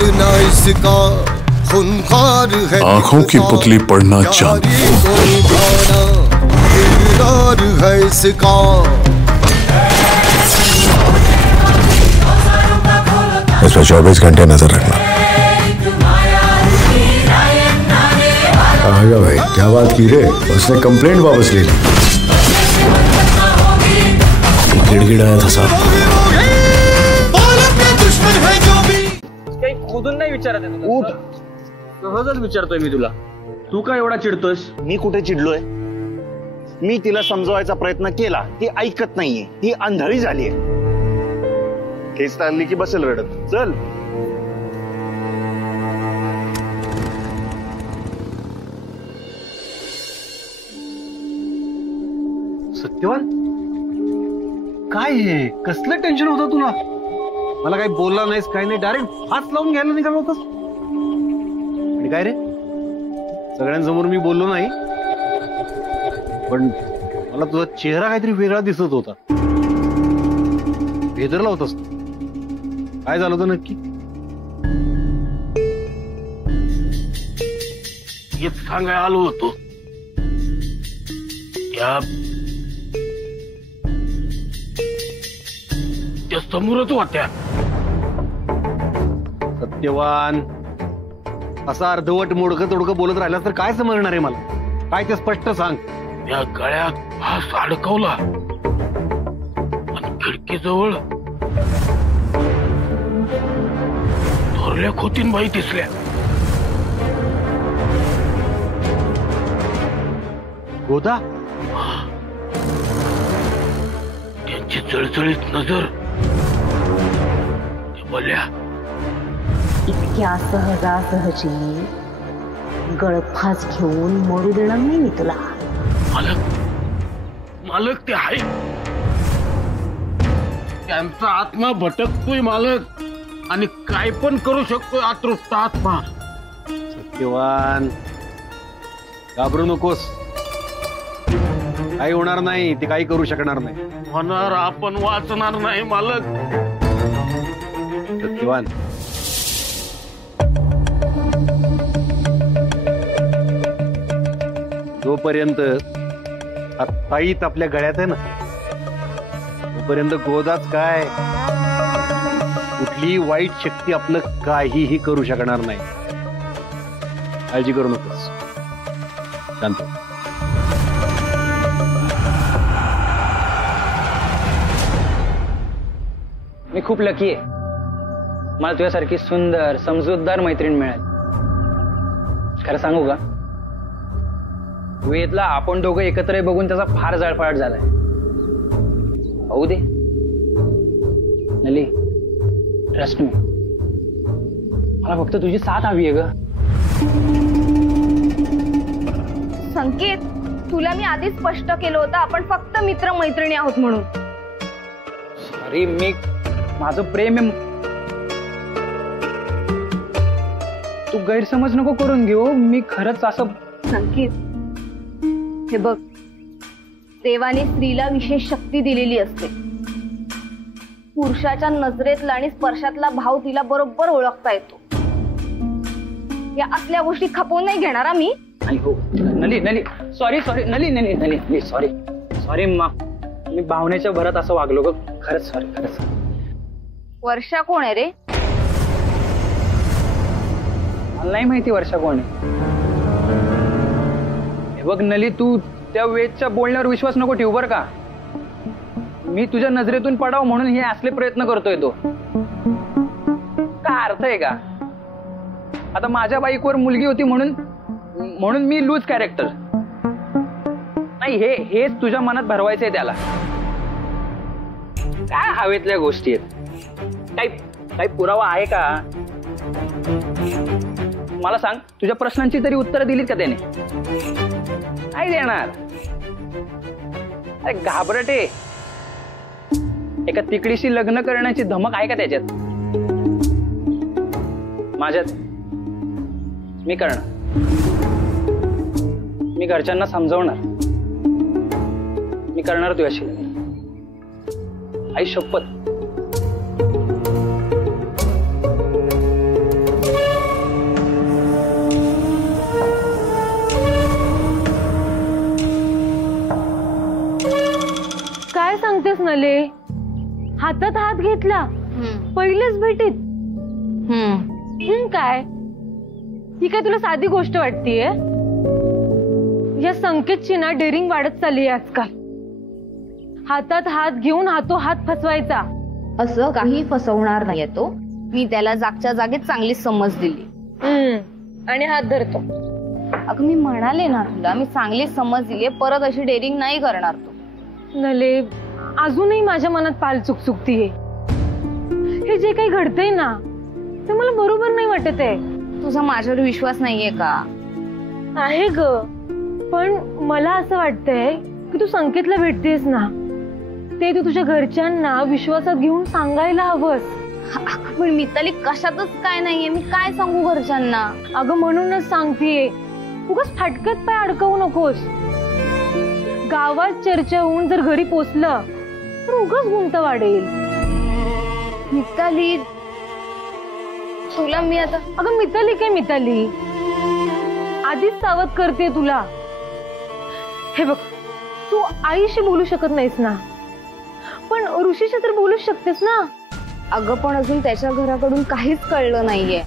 पड़ना इसका खूंखार है, आंखों की पुतली पड़ना चाहती है इसका। इसमें 24 घंटे नजर रखना। आएगा भाई, क्या बात की रे? उसने कंप्लेंट वापस ले ली। गिड़गिड़ाया था साहब। काही खोदून नाही विचारत आहे तुला. उठ, सहजच विचारतोय मी तुला. तू काय एवढा चिडतोयस? मी कुठे चिडलोय? मी तिला समजवायचा प्रयत्न केला, ती ऐकत नाहीये, ती आंधळी झालीये. केस ताणली की बसेल रडत. चल. सत्यवान, काय हे? कसलं टेन्शन होतं तुला? मला काही बोलला नाहीस, काही नाही, डायरेक्ट फास लावून घ्यायला निघाला होतास. आणि काय रे, सगळ्यांसमोर मी बोललो नाही, पण मला तुझा चेहरा काहीतरी वेगळा दिसत होता. भेदरला होतास. काय झालं होतं नक्की? हेच सांगाय आलो होतो. त्या समोरच होत्या. सत्यवान, असा अर्धवट मोडकं तोडकं बोलत राहिलास तर काय समजणार आहे मला? काय ते स्पष्ट सांग. त्या गळ्यात फास अडकवला आणि खिडकीजवळ थोरल्या खोतीनबाई दिसल्या. गोदा? त्यांची चळचळीत नजर. बोलल्या, इतक्या सहजासहजी गळफास घेऊन मरू देणार नाही मी तुला. मालक, मालक ते आहे. त्यांचा आत्मा भटकतोय मालक, आणि काय पण करू शकतोय आतृप्त आत्मा. सत्यवान, घाबरू नकोस. काही होणार नाही, ते काही करू शकणार नाही. होणार, आपण वाचणार नाही मालक. सत्यवान, जोपर्यंत ताईत आपल्या गळ्यात आहे ना, तोपर्यंत गोदाच काय, कुठली वाईट शक्ती आपलं काहीही करू शकणार नाही. काळजी करू नकोस, शांत. मी खूप लकी आहे. मला तुझ्यासारखी सुंदर समजूतदार मैत्रीण मिळाली. खरं सांगू का, वेदला आपण दोघं एकत्र बघून त्याचा फार जाळफाट झालाय. होऊ दे नली, ट्रस्ट मी. मला फक्त तुझी साथ हवी आहे ग. संकेत, तुला मी आधीच स्पष्ट केलं होतं आपण फक्त मित्र मैत्रिणी आहोत म्हणून. सॉरी, मी माझं प्रेम आहे. तू गैरसमज नको करून घेऊ. मी खरंच असं. संकेत, हे बघ, देवाने स्त्रीला विशेष शक्ती दिलेली असते. पुरुषाच्या नजरेतला आणि स्पर्शातला भाव तिला बरोबर ओळखता येतो. या असल्या गोष्टी खपवून नाही घेणार मी. हो नली, नली, सॉरी सॉरी, नली नली नली नली, सॉरी सॉरी. मी भावनेच्या भरात असं वागलो ग. खरंच सॉरी, खरंच. वर्षा कोण आहे रे? मला नाही माहिती वर्षा कोण आहे. हे बघ नली, तू त्या वेदच्या बोलण्यावर विश्वास नको ठेवू बर का. मी तुझ्या नजरेतून पडाव म्हणून हे असले प्रयत्न करतोय. तो काय अर्थ आहे का? आता माझ्या बाईकवर मुलगी होती म्हणून मी लूज कॅरेक्टर नाही. हेच तुझ्या मनात भरवायचंय त्याला. काय हवेतल्या गोष्टी आहेत. काही पुरावा आहे का? मला सांग, तुझ्या प्रश्नांची तरी उत्तरं दिलीत का त्याने? नाही देणार. अरे घाबरटे, एका तिकडीशी लग्न करण्याची धमक आहे का त्याच्यात? माझ्यात मी करणार. मी घरच्यांना समजावणार. मी करणार तुझ्याशी लग्न. आई शपथ. नले, हातात हात घेतला पहिलेच भेटीत. काय ही काय तुला साधी गोष्ट वाटतीये? या संकेतची ना डेअरिंग वाढत चालली आहे आजकाल. हातात हात घेऊन हात फसवायचा. असं काही फसवणार नाहीये तो. मी त्याला जागच्या जागेत चांगली समज दिली आणि हात धरतो. अगं मी म्हणाले ना तुला, मी चांगली समज दिली, परत अशी डेअरिंग नाही करणार तो. नले, अजूनही माझ्या मनात पाल चुकचुकतीये. हे जे काही घडतंय ना ते मला बरोबर नाही वाटत आहे. तुझा माझ्यावर विश्वास नाहीये का? आहे ग, पण मला असं वाटतंय की तू संकेतला भेटतेस ना, ते तू तुझ्या घरच्यांना विश्वासात घेऊन सांगायला हवंस. पण मिताली कशातच काय नाहीये, मी काय सांगू घरच्यांना? अगं म्हणूनच सांगतेय, उगाच फाटक्यात पाय अडकवू नकोस. गावात चर्चा होऊन जर घरी पोचलं तर उगाच गुंत वाढेल. मिताली तुला मी आता. अगं मिताली काय मिताली, आधीच सावध करते तुला. हे बघ, तू आईशी बोलू शकत नाहीस ना, पण ऋषीशी तर बोलू शकतेस ना. अगं पण अजून त्याच्या घराकडून काहीच कळलं नाहीये.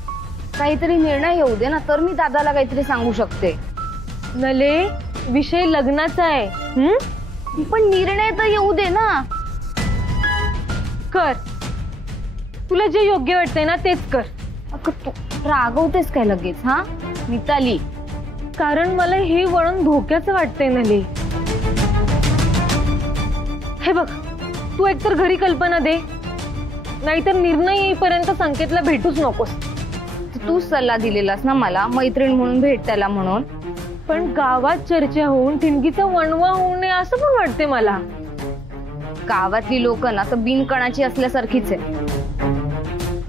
काहीतरी निर्णय येऊ दे ना, तर मी दादाला काहीतरी सांगू शकते. नले, विषय लग्नाचा आहे. पण निर्णय तर येऊ दे ना. कर, तुला जे योग्य वाटतंय ना तेच कर. अगं तू रागवतेस काय लगेच? हा मिताली, कारण मला हे वळण धोक्याचं वाटतंय नले. हे बघ, तू एकतर घरी कल्पना दे, नाहीतर निर्णय येईपर्यंत संकेतला भेटूच नकोस. तू सल्ला दिलेलास ना मला, मैत्रीण म्हणून भेट त्याला म्हणून. पण गावात चर्चा होऊन ठिणगीचा वणवा होऊ नये असं पण वाटते मला. गावातली लोक ना तर बिनकणाची असल्यासारखीच आहे.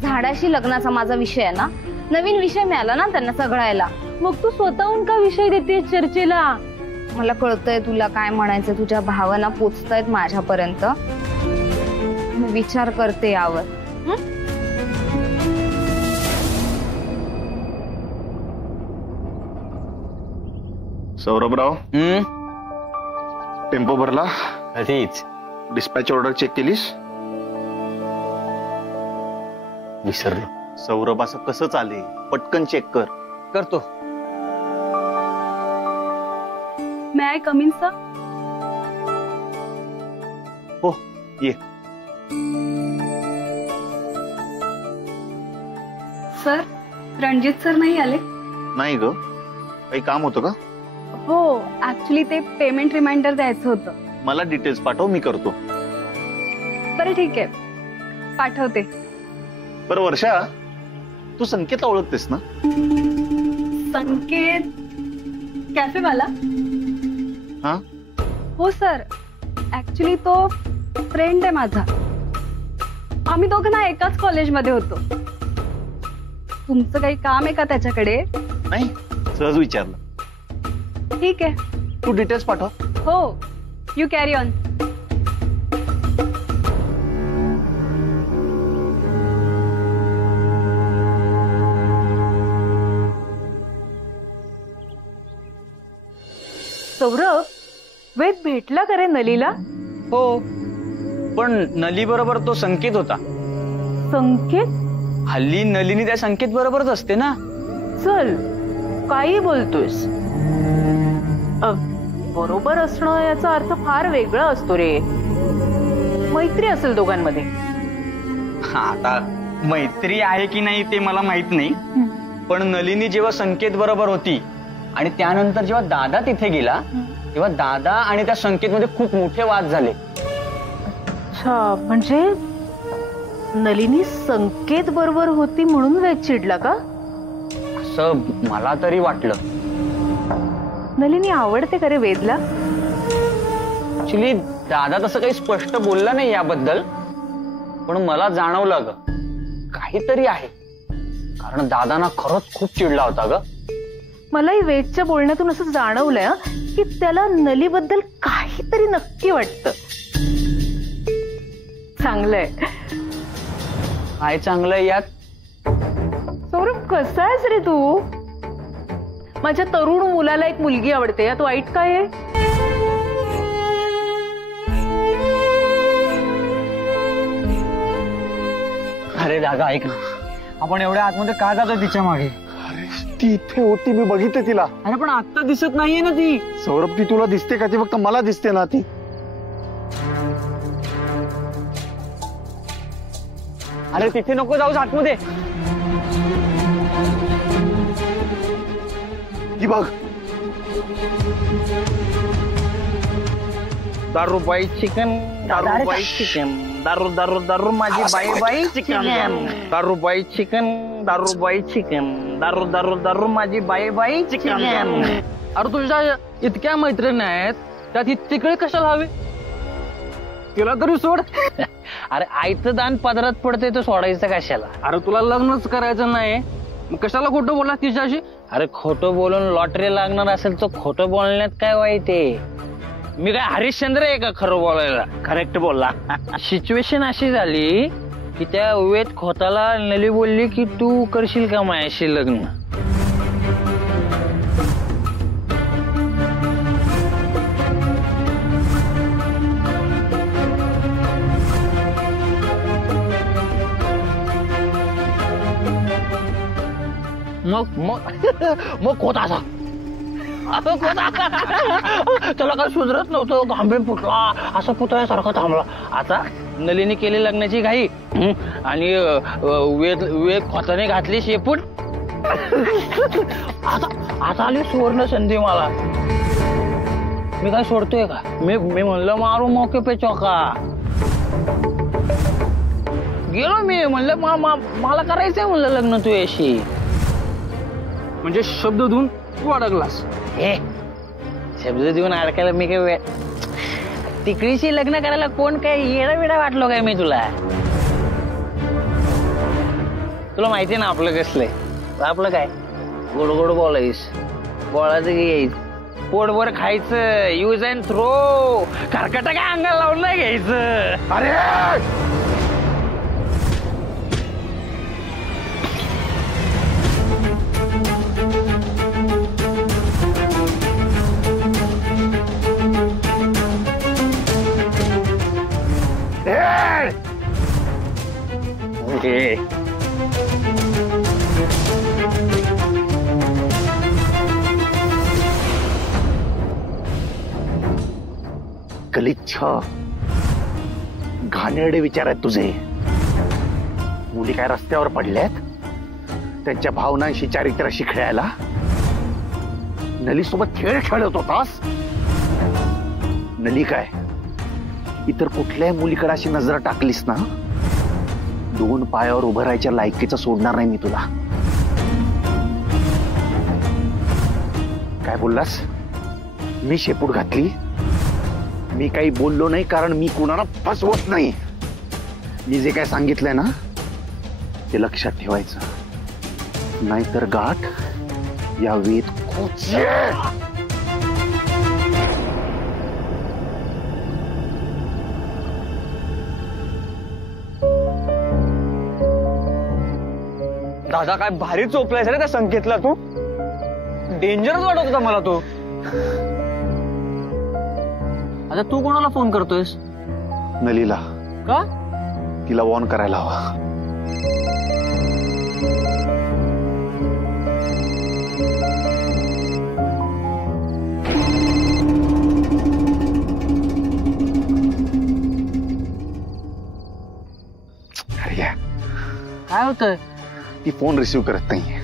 झाडाशी लग्नाचा माझा विषय आहे ना, नवीन विषय मिळाला ना त्यांना सगळ्याला. मग तू स्वतःहून का विषय देते चर्चेला? मला कळतंय तुला काय म्हणायचं, तुझ्या भावना पोचतायत माझ्यापर्यंत. मी विचार करते यावर. सौरभराव, टेम्पो भरला? कधीच. डिस्पॅच ऑर्डर चेक केलीस? विसरलो. सौरभ, असं कसं चालेल? पटकन चेक कर. करतो. मे आय कम इन सर? हो, ये. सर, रणजित सर नाही आले? नाही ग, काही काम होतं का? हो, ऍक्च्युली ते पेमेंट रिमाइंडर द्यायचं होतं. मला डिटेल्स पाठव, मी करतो. बरं ठीक आहे, पाठवते. बरं वर्षा, तू संकेतला ओळखतेस ना? संकेत कॅफे वाला? हा हो सर, ऍक्च्युली तो फ्रेंड आहे माझा. आम्ही दोघं ना एकाच कॉलेजमध्ये होतो. तुमचं काही काम आहे का त्याच्याकडे? नाही, सहज विचारलं. ठीक आहे, तू डिटेल्स पाठव. हो, यू कॅरी ऑन. सौरभ, वेद भेटला का रे नलीला? हो, पण नली बरोबर तो संकेत होता. संकेत? हल्ली नलिनी त्या संकेत बरोबरच असते ना. चल, काही बोलतोयस? बरोबर असणं याचा अर्थ फार वेगळा असतो रे. मैत्री असेल दोघांमध्ये. आता मैत्री आहे की नाही ते मला माहित नाही, पण नलिनी जेव्हा संकेत बरोबर होती आणि त्यानंतर जेव्हा दादा तिथे गेला तेव्हा दादा आणि त्या संकेत मध्ये खूप मोठे वाद झाले. अच्छा, म्हणजे नलिनी संकेत बरोबर होती म्हणून वेद चिडला का? असं मला तरी वाटलं. नलिनी आवडते का रे वेदला? ऍक्च्युली दादा तसं काही स्पष्ट बोलला नाही याबद्दल, पण मला जाणवलं ग काहीतरी आहे. कारण दादाना खरंच खूप चिडला होता ग. मलाही वेदच्या बोलण्यातून असं जाणवलंय की त्याला नलीबद्दल काहीतरी नक्की वाटतं. चांगलंय. काय चांगलंय यात? सौरभ, कसा आहेस रे तू? माझ्या तरुण मुलाला एक मुलगी आवडते, यात वाईट काय आहे? जागा ऐक ना, आपण एवढ्या आतमध्ये का जातो तिच्या मागे? ती इथे होती, मी बघितलं तिला. अरे पण आता दिसत नाहीये ना ती. सौरभ, ती तुला दिसते का? ती फक्त मला दिसते ना ती. अरे तिथे नको जाऊस आतमध्ये. ती बघ. दारू बाई चिकन, दारू बाई चिकन, दारू दारू दारू माझी बाई बाई चिकन, दारू बाई चिकन, दारू बाई चिकन, दारू दारू दारू माझी बाई बाई चिकन. अरे तुझ्या इतक्या मैत्रिणी आहेत, त्यात तिकडे कशाला हवे? तिला तरी सोड. अरे आईचं दान पदरात पडते, तो सोडायचं कशाला? अरे तुला लग्नच करायचं नाही, मग कशाला खोटं बोलला तिच्याशी? अरे खोटं बोलून लॉटरी लागणार असेल तर खोटं बोलण्यात काय वाईट आहे? मी काय हरिश्चंद्र आहे का खरं बोलायला? करेक्ट बोलला. सिच्युएशन अशी झाली की त्या वेद खोताला नली बोलली की तू करशील का माझ्याशी लग्न? मग खोत असा त्याला काय सुधरत नव्हतं, घांबे फुटला, असं पुतळ्यासारखा थांबला. आता नलिनी केली लग्नाची घाई आणि वेद खोताने घातली शेपूट. आता आली सुवर्ण संधी मला. मी काय सोडतोय का? मी म्हणलं मारू मौके पे चौका. गेलो मी, म्हणलं मला करायचंय म्हणलं लग्न तुझ्याशी. म्हणजे शब्द देऊन तू अडकलास? हे शब्द देऊन अडकायला मी काय वेळ? तिकडीशी लग्न करायला कोण काय येडा वेडा वाटलो काय मी तुला? तुला माहिती ना आपलं कसलंय. आपलं काय गोड गोड बोलायस, बोलायचं की यायचं, पोटभर खायचं, यूज अँड थ्रो, खरकट काय अंगाला लावून नाही घ्यायचं. अरे ओके. गलिच्छ घाणेरडे विचार आहेत तुझे. मुली काय रस्त्यावर पडल्यात? त्यांच्या भावनांशी, चारित्र्याशी खेळायला नली सोबत खेळ खेळत होतास? नली काय इतर कुठल्याही मुलीकडे अशी नजर टाकलीस ना, 2 पायावर उभं राहायच्या लायकीचं सोडणार नाही मी तुला. काय बोललास? मी शेपूट घातली? मी काही बोललो नाही, कारण मी कुणाला फसवत नाही. मी जे काय सांगितलंय ना ते लक्षात ठेवायचं, नाहीतर गाठ या वेद खोचे. दादा काय भारी चोपलायस रे त्या संकेतला तू. डेंजरच वाटत होता मला तो. आता तू कोणाला फोन करतोयस? नलीला. का? तिला वॉर्न करायला हवा. काय होतंय? ती फोन रिसीव्ह करत नाहीये.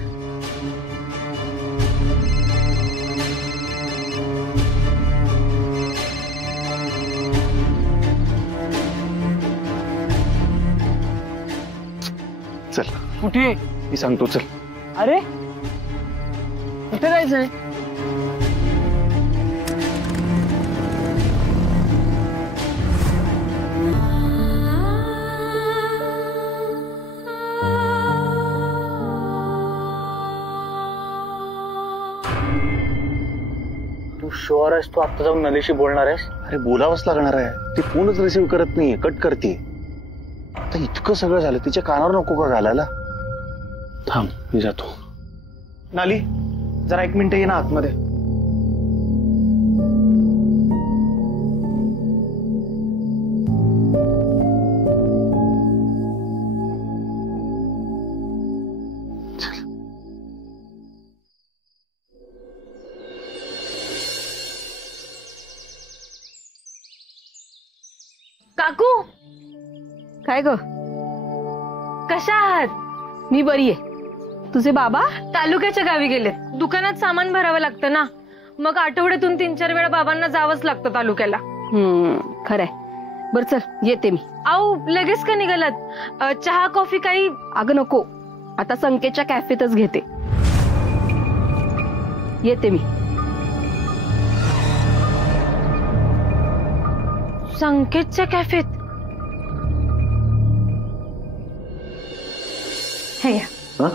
चल. कुठे? मी सांगतो चल. अरे कुठे जायचंय? शुअर आहेस तू आता जाऊन नलीशी बोलणार आहेस? अरे बोलावंच लागणार आहे. ती फोनच रिसीव्ह करत नाहीये, कट करते. आता इतकं सगळं झालं, तिच्या कानावर नको का घालायला? थांब मी जातो. नाली जरा 1 मिनिट ये ना आतमध्ये. काय ग? कशा आहात? मी बरी आहे. तुझे बाबा? तालुक्याच्या गावी गेलेत. दुकानात सामान भरावं लागतं ना, मग आठवड्यातून 3-4 वेळा बाबांना जावंच लागतं तालुक्याला. खरंय. बर चल, येते मी. आऊ, लगेच का निघालात? चहा कॉफी काही? अगं नको, आता संकेतच्या कॅफेतच घेते. येते मी. संकेतच्या कॅफेत? हे घ्या.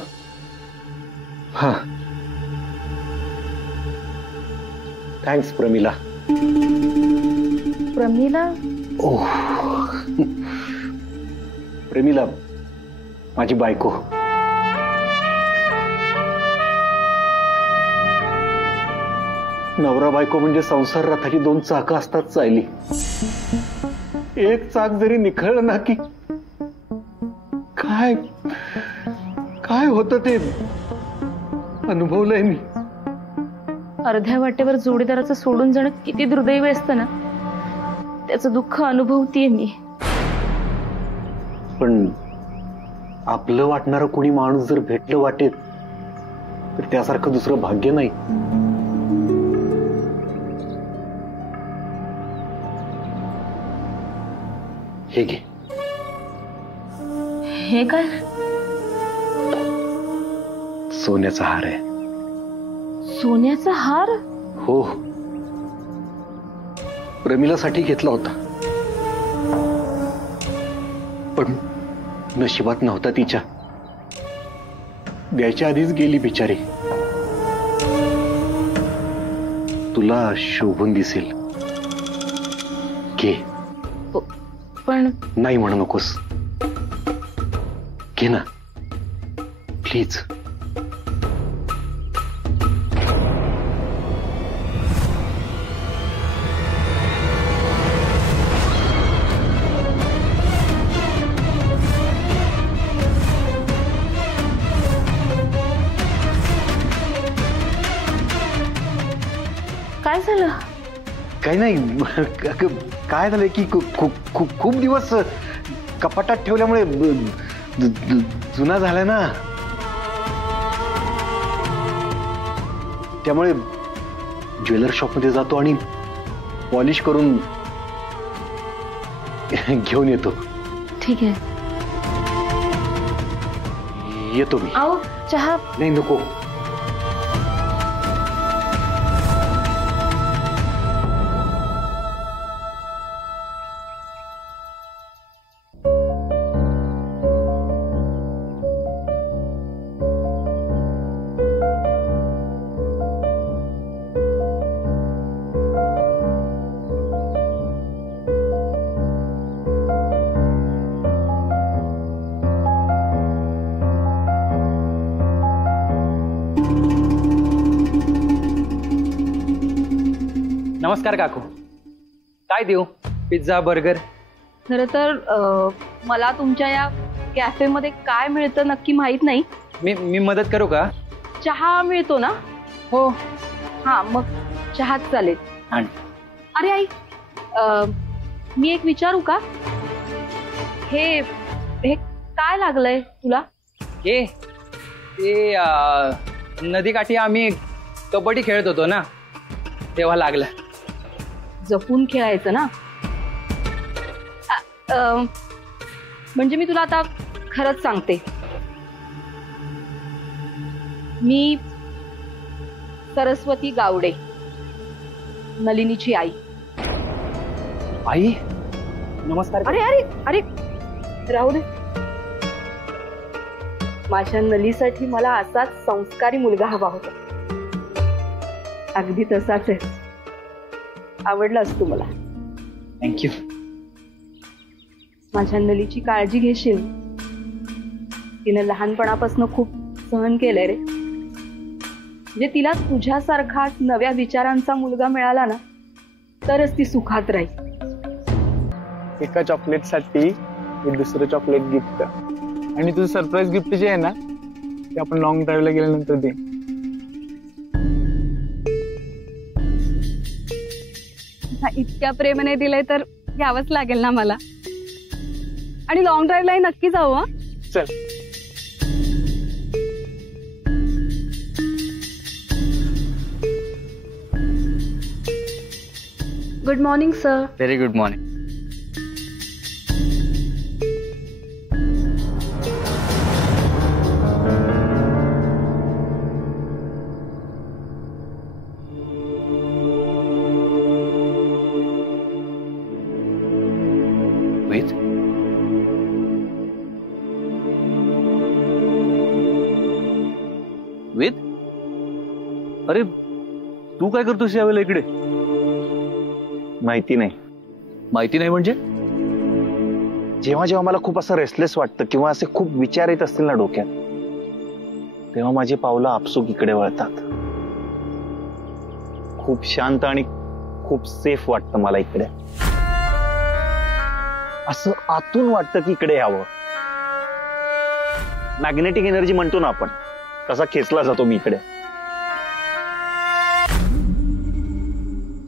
हा, थँक्स प्रमिला. प्रमिला? ओह, प्रेमिला माझी बायको. नवरा बायको म्हणजे संसार रथाची 2 चाकं असतात चायली. एक चाक जरी निखळलं ना की काय काय होतं ते अनुभवलंय मी. अर्ध्या वाटेवर जोडीदाराचं सोडून जाणं किती दुर्दैवी असतं ना, त्याचं दुःख अनुभवतीये मी. पण आपलं वाटणारं कोणी माणूस जर भेटलं वाटेत तर त्यासारखं दुसरं भाग्य नाही. हे घे. हे काय? सोन्याचा हार आहे. सोन्याचा हार? हो, प्रमिलासाठी घेतला होता, पण नशिबात नव्हता तिच्या. द्यायच्या आधीच गेली बिचारी. तुला शोभून दिसेल, घे. पण नाही म्हणू नकोस, घे ना प्लीज. काय झालं? काही नाही, काय झालंय की खूप दिवस कपाटात ठेवल्यामुळे जुना झालाय ना, त्यामुळे ज्वेलर शॉप मध्ये जातो आणि पॉलिश करून घेऊन येतो. ठीक आहे, येतो मी. आओ, चहा? नाही, नको. नमस्कार काकू, काय देऊ? Pizza, burger? खरं तर मला तुमच्या या कॅफेमध्ये काय मिळतं नक्की माहित नाही. मी मदत करू का? चहा मिळतो ना? हो. हा, मग चहाच चालेल. अरे आई, मी एक विचारू का? हे काय लागलंय तुला? हे नदीकाठी आम्ही कबड्डी खेळत होतो ना, तेव्हा लागलं. जपून खेळायचं ना. म्हणजे मी तुला आता खरंच सांगते, मी सरस्वती गावडे, नलिनीची आई. आई, नमस्कार. अरे अरे अरे, राहू दे. माझ्या नलीसाठी मला असाच संस्कारी मुलगा हवा होता. अगदी तसाच आहे. आवडलास तू मला. थँक्यू. माझ्या नलीची काळजी घेशील. तिनं लहानपणापासून खूप सहन केलंय रे. म्हणजे तिला तुझ्यासारखा नव्या विचारांचा मुलगा मिळाला ना, तरच ती सुखात राहील. एका चॉकलेटसाठी दुसरं चॉकलेट गिफ्ट, आणि तुझं सरप्राईज गिफ्ट जे आहे ना, ते आपण लॉंग ड्राईव्हला गेल्यानंतर दे. इतक्या प्रेमाने दिलंय तर घ्यावंच लागेल ना मला. आणि लॉंग ड्राईव्हलाही नक्की जाऊ हा. चल. Good morning sir. Very good morning. Ved, Ved, अरे तू काय करतोस यावेळेला इकडे? माहिती नाही. माहिती नाही म्हणजे? जेव्हा जेव्हा मला खूप असं रेस्टलेस वाटतं किंवा असे खूप विचार येत असतील ना डोक्यात, तेव्हा माझी पावलं आपसूक इकडे वळतात. खूप शांत आणि खूप सेफ वाटतं मला इकडे. असं आतून वाटतं की इकडे यावं. मॅग्नेटिक एनर्जी म्हणतो ना आपण, तसा खेचला जातो मी इकडे.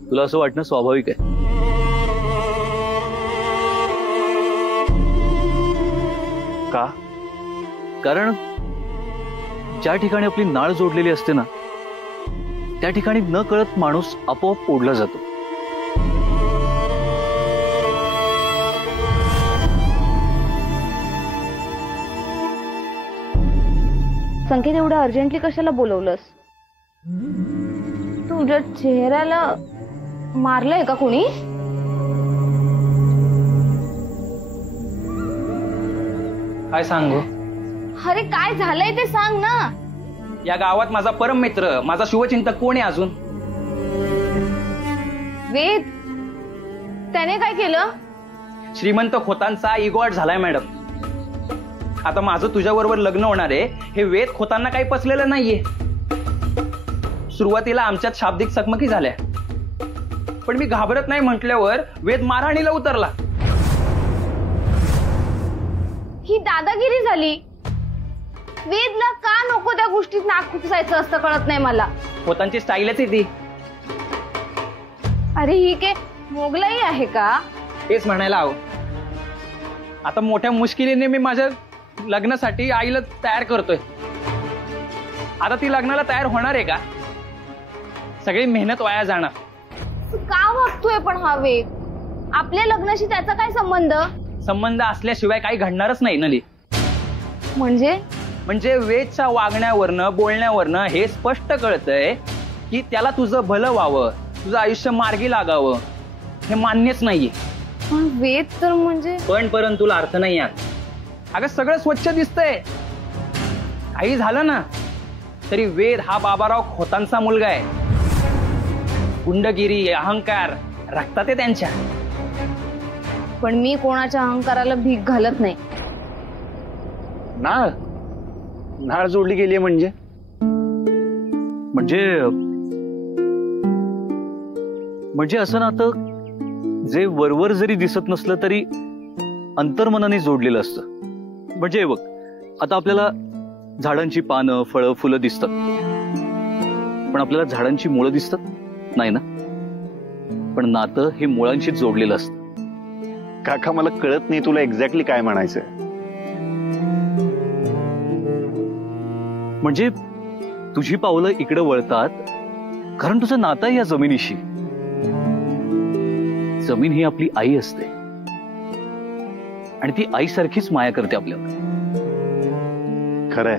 तुला असं वाटणं स्वाभाविक आहे. का? कारण ज्या ठिकाणी आपली नाळ जोडलेली असते ना, त्या ठिकाणी न कळत माणूस आपोआप ओढला जातो. संकेत, एवढं अर्जंटली कशाला बोलवलंस? तुझ्या चेहऱ्याला मारलंय का कोणी? काय सांगू? अरे काय झालंय ते सांग ना. या गावात माझा परम मित्र, माझा शुभचिंतक कोण आहे अजून? वेद. त्याने काय केलं? श्रीमंत खोतांचा इगोआट झालाय मॅडम. आता माझं तुझ्याबरोबर लग्न होणार आहे हे वेद खोतांना काही पचलेलं नाहीये. सुरुवातीला आमच्यात शाब्दिक चकमकी झाल्या, पण मी घाबरत नाही म्हटल्यावर वेद मारहाणीला उतरला. ही दादागिरी झाली. वेदला का नको त्या गोष्टीत नाक खुपसायचं असतं कळत नाही मला. खोतांची स्टाईलच आहे ती. अरे ही काय मोगलाई आहे का? तेच म्हणायला हवं. आता मोठ्या मुश्किलीने मी माझ्या लग्नासाठी आईला तयार करतोय. आता ती लग्नाला तयार होणार आहे का? सगळी मेहनत वाया जाणार. का वागतोय पण हा वेद? आपल्या लग्नाशी त्याचा काय संबंध? संबंध असल्याशिवाय काही घडणारच नाही नली. म्हणजे वेदच्या वागण्यावरनं बोलण्यावरनं हे स्पष्ट कळतंय की त्याला तुझं भलं व्हावं, तुझं आयुष्य मार्गी लागावं हे मान्यच नाहीये. पण वेद तर म्हणजे पण तुला अर्थ नाही यात. अगं सगळं स्वच्छ दिसतंय. काही झालं ना तरी वेद हा बाबाराव खोतांचा मुलगा आहे. गुंडगिरी, अहंकार रक्तात आहे त्यांच्या. पण मी कोणाच्या अहंकाराला भीक घालत नाही. नाळ जोडली गेली म्हणजे म्हणजे असं नातं जे वरवर जरी दिसत नसलं तरी अंतर्मनाने जोडलेलं असतं. म्हणजे बघ, आता आपल्याला झाडांची पानं, फळं, फुलं दिसतात, पण आपल्याला झाडांची मुळं दिसतात नाही ना. पण नातं हे मुळांशी जोडलेलं असतं. काका, मला कळत नाही तुला एक्झॅक्टली काय म्हणायचंय. म्हणजे तुझी पावलं इकडे वळतात कारण तुझं नातं आहे या जमिनीशी. जमीन ही आपली आई असते आणि ती आईसारखीच माया करते आपल्यावर. खरंय.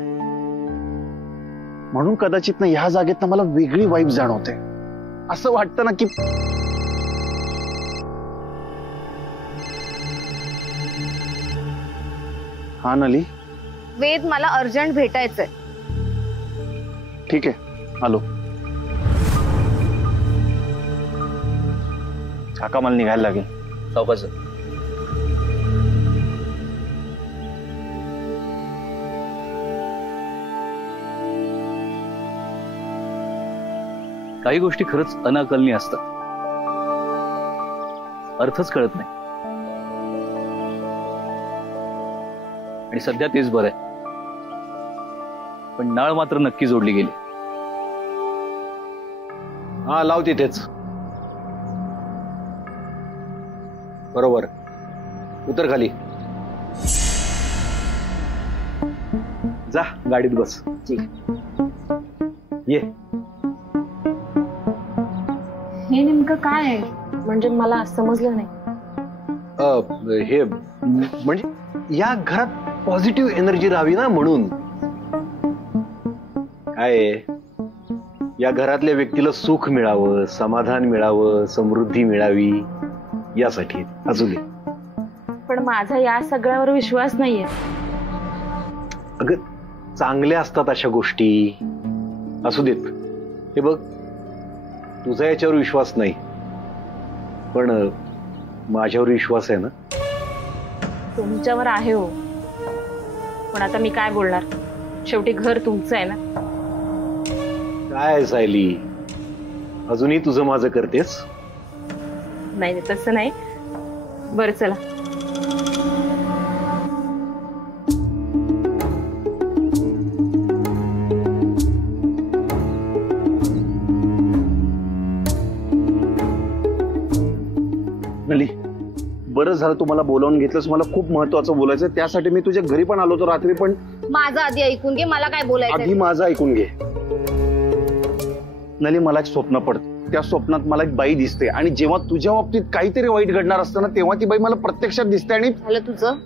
म्हणून कदाचित ना ह्या जागेत ना मला वेगळी वाईब जाणवते. असं वाटतं ना की हा नली. वेद, मला अर्जंट भेटायचंय. ठीक आहे, आलो. काका, मला निघायला लागेल. सावकाश. काही गोष्टी खरंच अनाकलनीय असतात. अर्थच कळत नाही. आणि सध्या तेच बरं आहे. पण नाळ मात्र नक्की जोडली गेली. हा, लाव तिथेच. बरोबर. उतर खाली. जा गाडीत बस. ये. हे नेमकं काय आहे म्हणजे मला समजलं नाही. हे म्हणजे या घरात पॉझिटिव्ह एनर्जी राहावी ना म्हणून. काय या घरातल्या व्यक्तीला सुख मिळावं, समाधान मिळावं, समृद्धी मिळावी यासाठी. अजून पण माझा या सगळ्यावर विश्वास नाहीये. अगं चांगल्या असतात अशा गोष्टी. असू देत. हे बघ तुझा याच्यावर विश्वास नाही पण माझ्यावर विश्वास आहे ना. तुमच्यावर आहे हो पण आता मी काय बोलणार. शेवटी घर तुमचं आहे ना. काय सायली अजूनही तुझं माझं करतेस. नाही तसं नाही. बरं चला. नली बरं झालं तुम्हाला बोलावून घेतलंस. मला खूप महत्वाचं बोलायचं त्यासाठी मी तुझ्या घरी पण आलो होतो रात्री. पण माझं आधी ऐकून घे मला काय बोलायचं. आधी माझं ऐकून घे. नली मला एक स्वप्न पडतं. त्या स्वप्नात मला एक बाई दिसते आणि जेव्हा तुझ्या बाबतीत काहीतरी वाईट घडणार असतं ना तेव्हा ती बाई मला प्रत्यक्षात दिसते. आणि झालं तुझं.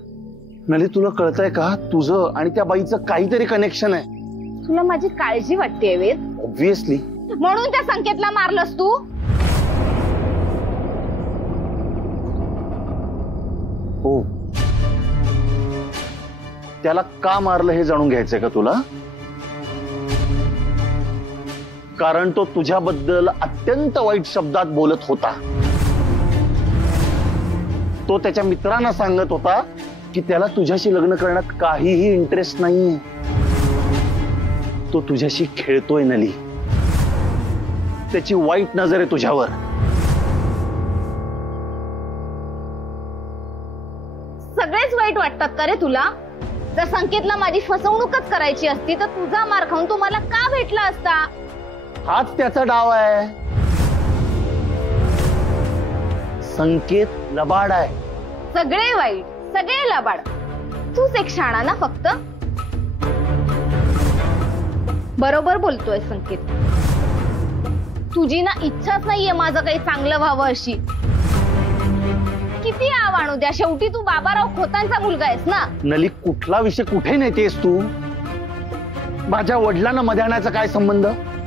नली तुला कळतंय का तुझं आणि त्या बाईचं काहीतरी कनेक्शन आहे. तुला माझी काळजी वाटते वेद. ऑब्व्हियसली. म्हणून त्या संकेतला मारलंस तू. हो त्याला का मारलं हे जाणून घ्यायचंय का तुला. कारण तो तुझ्याबद्दल अत्यंत वाईट शब्दात बोलत होता. तो त्याच्या मित्रांना सांगत होता की त्याला तुझ्याशी लग्न करण्यात काहीही इंटरेस्ट नाहीये. तो तुझ्याशी खेळतोय नली. त्याची वाईट नजर आहे तुझ्यावर. सगळेच वाईट वाटतात का रे तुला. जर संकेतला माझी फसवणूकच करायची असती तर तुझा मार खाऊन तो मला का भेटला असता. हाच त्याचा डाव आहे. संकेत लबाड आहे. सगळे वाईट सगळे लबाड. तूच एक शाणा ना फक्त. बरोबर बोलतोय संकेत. तुझी ना इच्छाच नाहीये माझं काही चांगलं व्हावं अशी. किती आव आणू द्या शेवटी तू बाबाराव खोतांचा मुलगा आहेस ना. नली कुठला विषय कुठे नेतेस तू. माझ्या वडिलांना मध्ये आणायचा काय संबंध.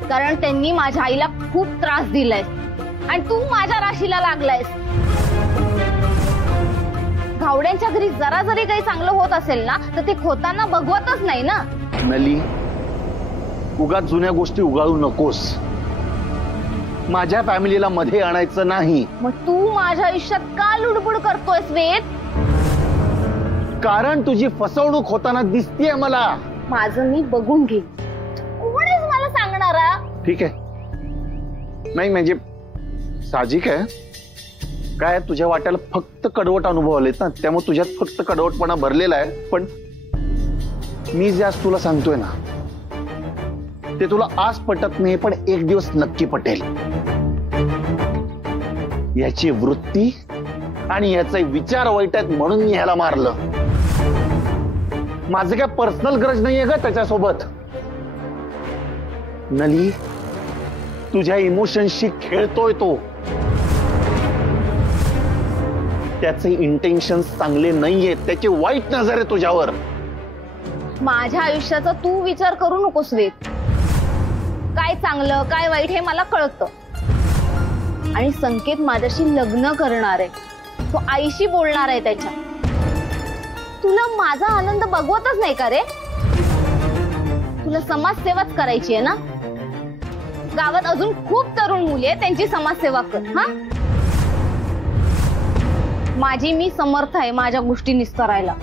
कारण त्यांनी माझ्या आईला खूप त्रास दिलाय आणि तू माझ्या राशीला लागलायस. घावड्यांच्या घरी जरा जरी काही चांगलं होत असेल ना तर ते खोतांना बघवतच नाही ना. नली उगाच जुन्या गोष्टी उगाळू नकोस. माझ्या फॅमिलीला मध्ये आणायचं नाही. मग तू माझ्या आयुष्यात का लुडबुड करतोयस वेद. कारण तुझी फसवणूक होताना दिसतीये मला. माझं मी बघून घे. कोण आहेस मला सांगणारा. ठीक आहे. नाही म्हणजे साहजिक आहे. काय तुझ्या वाट्याला फक्त कडवट अनुभव आलेत ना त्यामुळे तुझ्यात फक्त कडवटपणा भरलेला आहे. पण मी जे आज तुला सांगतोय ना ते तुला आज पटत नाही पण एक दिवस नक्की पटेल. याची वृत्ती आणि याचे विचार वाईट आहेत म्हणून मी ह्याला मारलं. माझं काय पर्सनल ग्रज नाहीये का त्याच्यासोबत. नली तुझ्या इमोशनशी खेळतोय तो. त्याचे इंटेन्शन चांगले नाहीयेत. त्याची वाईट नजर आहे तुझ्यावर. माझ्या आयुष्याचा तू विचार करू नकोस वेद. काय चांगलं काय वाईट हे मला कळतं. आणि संकेत माझ्याशी लग्न करणार आहे. तो आईशी बोलणार आहे त्याच्या. तुला माझा आनंद बघवतच नाही का रे. तुला समाजसेवाच करायची आहे ना. गावात अजून खूप तरुण मुली आहेत त्यांची समाजसेवा कर. हा माझी मी समर्थ आहे माझ्या गोष्टी निस्तरायला.